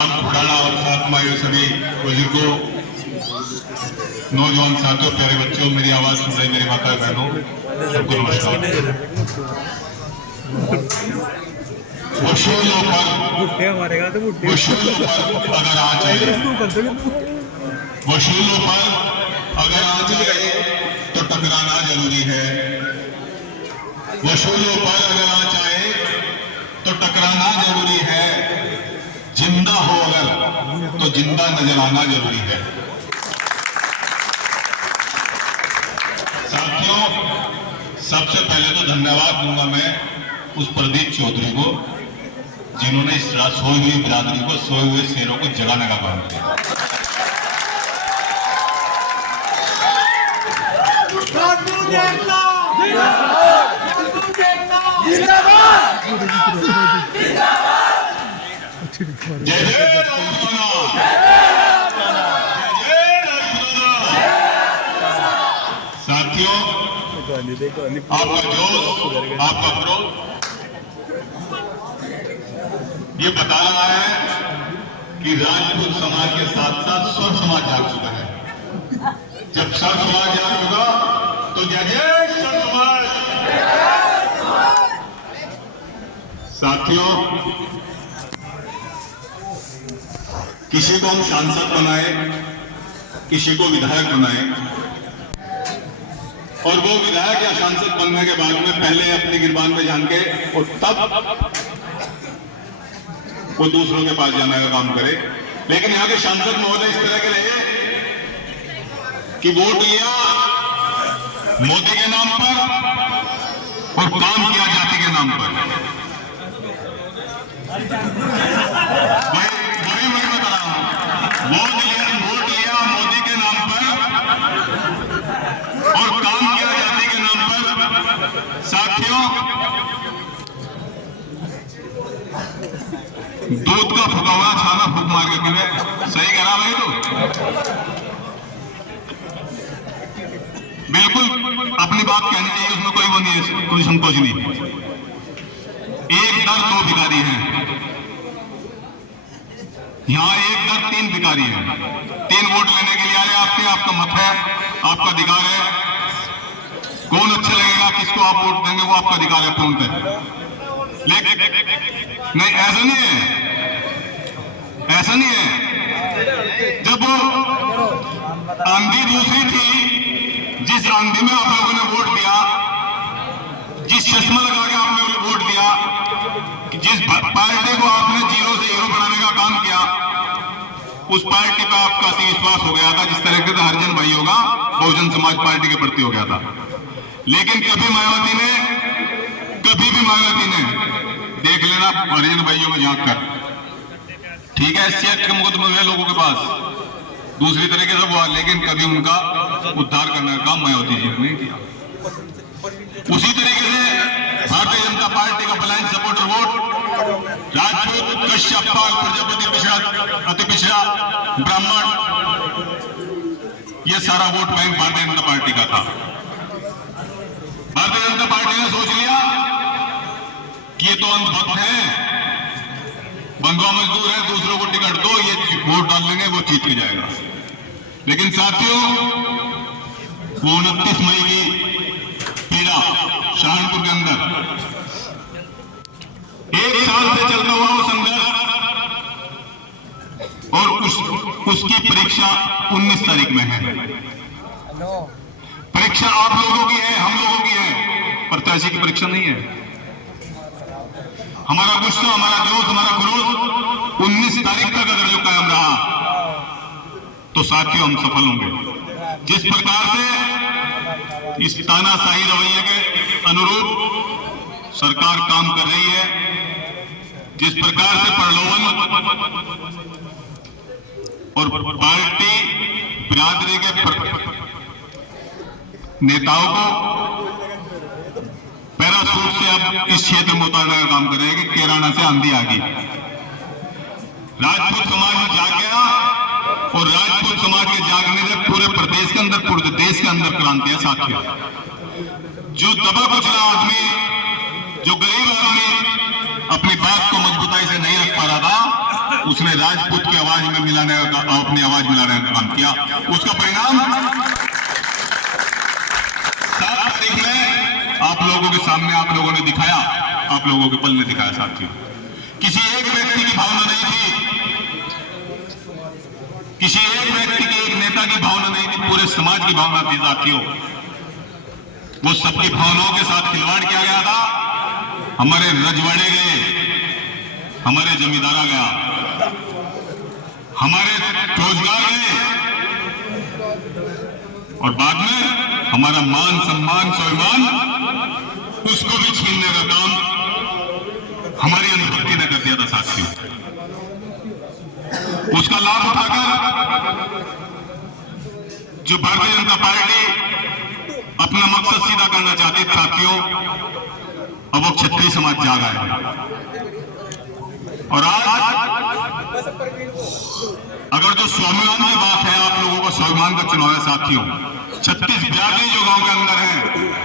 घोटाला और साथ में सभी बुजुर्गों, नौजवान साथियों, प्यारे बच्चों, मेरी आवाज सुन रही मेरी माता बहनों, सबको नमस्कार। वसूलों पर अगर आ जाए, वसूलों पर अगर आ जाए तो टकराना जरूरी है। वसूलों पर अगर आ जाए तो टकराना जरूरी है। जिंदा हो अगर तो जिंदा नजर आना जरूरी है। साथियों, सबसे पहले तो धन्यवाद दूंगा मैं उस प्रदीप चौधरी को जिन्होंने इस सोई हुई बिरादरी को, सोए हुए शेरों को जगाने का काम किया। जय जय साथियों, आपका जोश, आपका क्रोध ये बता रहा है कि राजपूत समाज के साथ साथ सर्व समाज जाग चुका है। जब सर्व समाज जाग होगा तो जय जय सर्व समाज। साथियों, किसी को हम सांसद बनाए, किसी को विधायक बनाए, और वो विधायक या सांसद बनने के बाद में पहले अपनी गिरबान में जान के और तब वो दूसरों के पास जाने का काम करे। लेकिन यहाँ के सांसद महोदय इस तरह के रहे कि वोट लिया मोदी के नाम पर और काम किया जाति के नाम पर। वही मैं बता रहा हूं, वोट लिया मोदी के नाम पर और काम किया जाति के नाम पर। साथियों, दूध का फुका हुआ छाना फूक मार के पीवे, सही कह रहा भाई? तो बिल्कुल अपनी बात कहनी चाहिए, उसमें कोई वो नहीं है, कोई संकोच नहीं। एक दर दो भिखारी हैं, यहां एक दर तीन भिखारी हैं। तीन वोट लेने के लिए आए आपके, आपका मत है, आपका अधिकार है। कौन अच्छा लगेगा, किसको आप वोट देंगे, वो आपका अधिकार है फोन पे। लेकिन नहीं, ऐसा नहीं है, ऐसा नहीं है। जब आंधी दूसरी थी, जिस आंधी में आप लोगों ने वोट दिया, जिस चश्मा लगा के आपने वोट दिया, जिस पार्टी को आपने जीरो से हीरो बनाने का काम किया, उस पार्टी पर आपका अति विश्वास हो गया था, जिस तरह से हरिजन भाई होगा बहुजन समाज पार्टी के प्रति हो गया था। लेकिन कभी भी मायावती ने देख लेना हरिजन भाइयों में झांक कर, ठीक है, एससी एक्ट के मुकदमे हुए लोगों के पास, दूसरी तरीके से हुआ, लेकिन कभी उनका उद्धार करने का काम मायावती जी ने नहीं किया। उसी तरीके से भारतीय जनता पार्टी का blind supporter vote, Rajput, Kashyap, Pal, Prajapati, पिछड़ा, अति पिछड़ा, ब्राह्मण, यह सारा वोट बैंक भारतीय जनता पार्टी का था। भारतीय जनता पार्टी ने सोच लिया कि ये तो अंधभक्त है, बंधुआ मजदूर है, दूसरों को टिकट दो, ये वोट डाल लेंगे, वो जीत के जाएगा। लेकिन साथियों, वो 29 मई की पीड़ा सहारनपुर के अंदर एक साल से चलता हुआ वो संघर्ष, और उसकी परीक्षा 19 तारीख में है। परीक्षा आप लोगों की है, हम लोगों की है, प्रत्याशी की परीक्षा नहीं है। हमारा गुस्सा, हमारा जोश, हमारा क्रोध 19 तारीख तक अगर जो कायम रहा तो साथियों हम सफल होंगे। जिस प्रकार से इस तानाशाही रवैये के अनुरूप सरकार काम कर रही है, जिस प्रकार से प्रलोभन और पार्टी बिरादरी के नेताओं को पैरासूट से अब इस क्षेत्र में उतारने का काम करेगी। केराना से आंधी आ गई, राजपूत समाज जाग गया, और राजपूत समाज के जागने से पूरे प्रदेश के अंदर, पूरे देश के अंदर क्रांति है। साथियों, जो दबा कुचला आदमी, जो गरीब आदमी अपनी बात को मजबूताई से नहीं रख पा रहा था, उसने राजपूत की आवाज में मिलाने का, अपनी आवाज मिलाने का काम किया। उसका परिणाम 7 तारीख में आप लोगों के सामने आप लोगों ने दिखाया, आप लोगों के पल ने दिखाया। साथियों, किसी एक व्यक्ति की भावना नहीं थी, किसी एक व्यक्ति की, एक नेता की भावना नहीं थी, पूरे समाज की भावना थी। साथियों, वो सबकी भावनाओं के साथ खिलवाड़ किया गया था। हमारे रजवाड़े गए, हमारे जमींदारा गया, हमारे रोजगार गए, और बाद में हमारा मान सम्मान स्वाभिमान उसको भी छीनने का काम हमारी अनुपत्ति ने कर दिया था। साथियों, उसका लाभ उठाकर जो भारतीय जनता पार्टी अपना मकसद सीधा करना चाहती थी, साथियों, अब वो क्षत्रिय समाज जागा है। और आज अगर जो स्वाभिमान की बात है, आप लोगों का स्वाभिमान का चुनाव है। साथियों, 36 बिरादरी जो गांव के अंदर है,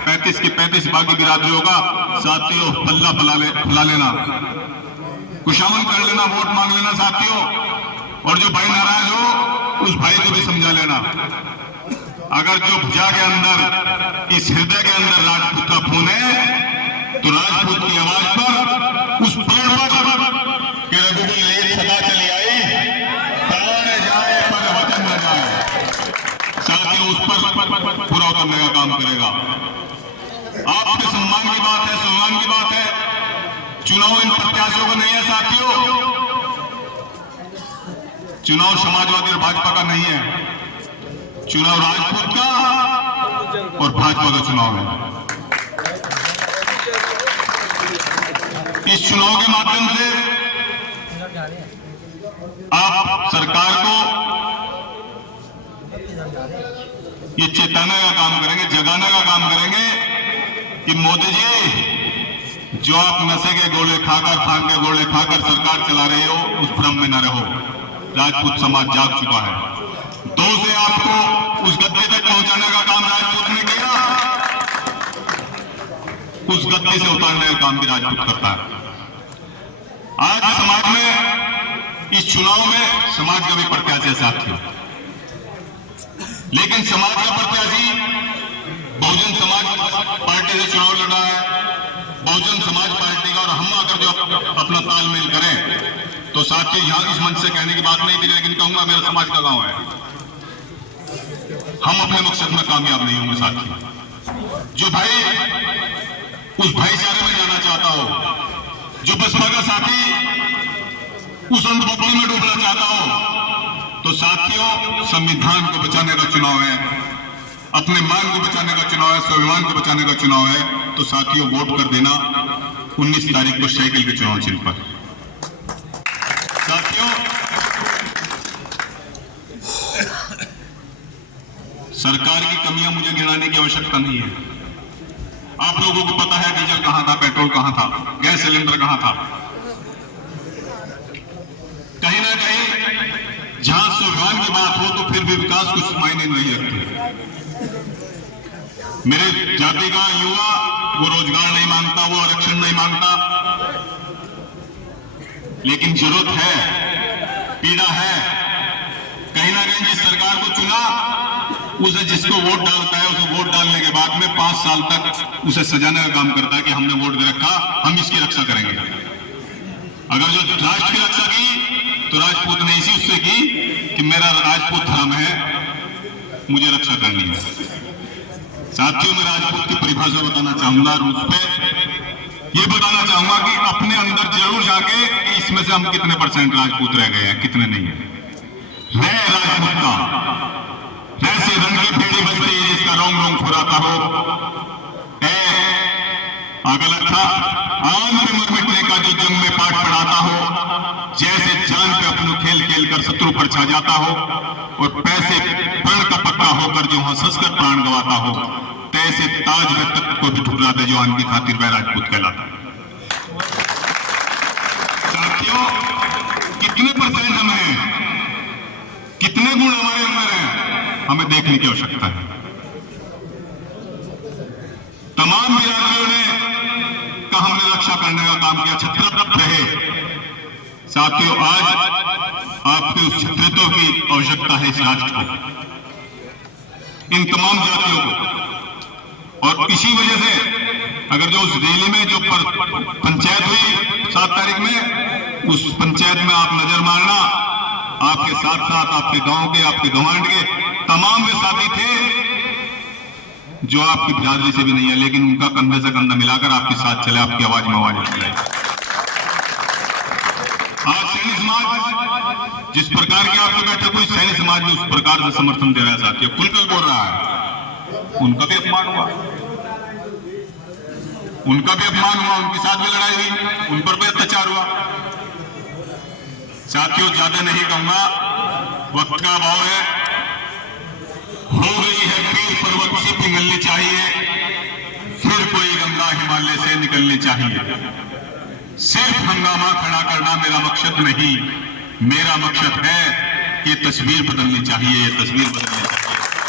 35 की 35 बाकी बिरादरियों का, साथियों, पल्ला फुला लेना, कुशामन कर लेना, वोट मांग लेना। साथियों, और जो भाई नाराज हो उस भाई को भी समझा लेना। अगर जो भुजा के अंदर, इस हृदय के अंदर राजपूत का खून है, तो राजपूत की आवाज पर, उस पेड़ पर कि रघुकुल लील सदा चली आई, प्राण जाए पर वचन न जाए, साथियों, उस पर पूरा उतरने का काम करेगा। आपके सम्मान की बात है, सम्मान की बात है। चुनाव इन प्रत्याशियों को नहीं है। साथियों, चुनाव समाजवादी और भाजपा का नहीं है, चुनाव राजपूत का और भाजपा का चुनाव है। इस चुनाव के माध्यम से आप सरकार को ये चेताने का काम करेंगे, जगाने का काम करेंगे कि मोदी जी, जो आप नशे के गोले खाकर, भांग के गोले खाकर सरकार चला रहे हो, उस भ्रम में न रहो। राजपूत समाज जाग चुका है। 2 से आपको उस गद्दे तक पहुंचाने का काम राजपूत ने किया, उस गद्दे से उतारने का काम भी राजपूत करता है। आज समाज में, इस चुनाव में समाज का भी प्रत्याशी है। साथियों, लेकिन समाज का प्रत्याशी बहुजन समाज पार्टी से चुनाव लड़ रहा है। बहुजन समाज पार्टी का और हम अगर जो अपना तालमेल करें, तो साथियों, यहां इस मंच से कहने की बात नहीं थी, लेकिन कहूंगा, मेरा समाज का गांव है, हम अपने मकसद में कामयाब नहीं होंगे। साथियों, जो भाई उस भाईचारे में जाना चाहता हो, जो बसपा का साथी उस अंधभक्ति में डूबना चाहता हो, तो साथियों, संविधान को बचाने का चुनाव है, अपने मान को बचाने का चुनाव है, स्वाभिमान को बचाने का चुनाव है। तो साथियों, वोट कर देना 19 तारीख को साइकिल के चुनाव चिन्ह पर। साथियों, सरकार की कमियां मुझे गिनाने की आवश्यकता नहीं है। आप लोगों को पता है डीजल कहां था, पेट्रोल कहां था, गैस सिलेंडर कहां था। कहीं ना कहीं जहां स्वाभिमान की बात हो, तो फिर भी विकास कुछ मायने नहीं रखते। मेरे जाति का युवा वो रोजगार नहीं मांगता, वो आरक्षण नहीं मांगता, लेकिन जरूरत है, पीड़ा है। कहीं ना कहीं जिस सरकार को चुना, उसे जिसको वोट डालता है, उसे वोट डालने के बाद में 5 साल तक उसे सजाने का काम करता है कि हमने वोट दे रखा, हम इसकी रक्षा करेंगे। अगर जो राष्ट्र की रक्षा की, तो राजपूत ने इसी उससे की कि मेरा राजपूत धर्म है, मुझे रक्षा करनी है। साथियों, मैं राजपूत की परिभाषा बताना चाहूंगा, रूस पे ये बताना चाहूंगा कि अपने अंदर जरूर जाके इसमें से हम कितने % राजपूत रह गए हैं, कितने नहीं है। रह राजपूत का जैसे रंग की पेड़ी बजती है, जिसका रोंग रोंग फुराता हो, अगलत था आन पे मर मिटने का जो जंग में पाठ पढ़ाता हो, जैसे जान पे अपनों खेल खेल कर शत्रु पर छा जाता हो, और पैसे प्राण का पक्का होकर जो हंस कर प्राण गवाता हो, तैसे ताज में तख्त को भी ठुकराते जो आन की खातिर वह राजपूत कहलाता है। साथियों, कितने % हम हैं, कितने गुण हमारे अंदर हैं, हमें देखने की आवश्यकता है। तमाम बिरादरियों ने का हमने रक्षा करने का काम किया, छत्रप रहे। साथियों, आज के उस छत्रत्व की आवश्यकता है इस राष्ट्र को, इन तमाम जातियों को। और इसी वजह से अगर जो उस रैली में जो पंचायत हुई 7 तारीख में, उस पंचायत में आप नजर मारना, आपके साथ साथ आपके गांव के, आपके गवांड के तमाम वे साथी थे जो आपकी बिरादरी से भी नहीं है, लेकिन उनका कंधे से कंधा मिलाकर आपके साथ चले, आपकी आवाज में आवाज चले। आज सैनी समाज जिस प्रकार के आपके बैठक हुई, सैनी समाज भी उस प्रकार से समर्थन दे रहा है साथियों, खुलकर बोल रहा है। उनका भी अपमान हुआ, उनका भी अपमान हुआ, उनके साथ भी लड़ाई हुई, उन पर भी अत्याचार हुआ। साथियों ज्यादा नहीं कहूंगा, वक्त का अभाव है। हो गई है पीर पर्वत से पिघलनी चाहिए, फिर कोई गंगा हिमालय से निकलनी चाहिए। सिर्फ हंगामा खड़ा करना मेरा मकसद नहीं, मेरा मकसद है कि तस्वीर बदलनी चाहिए, तस्वीर बदलनी चाहिए।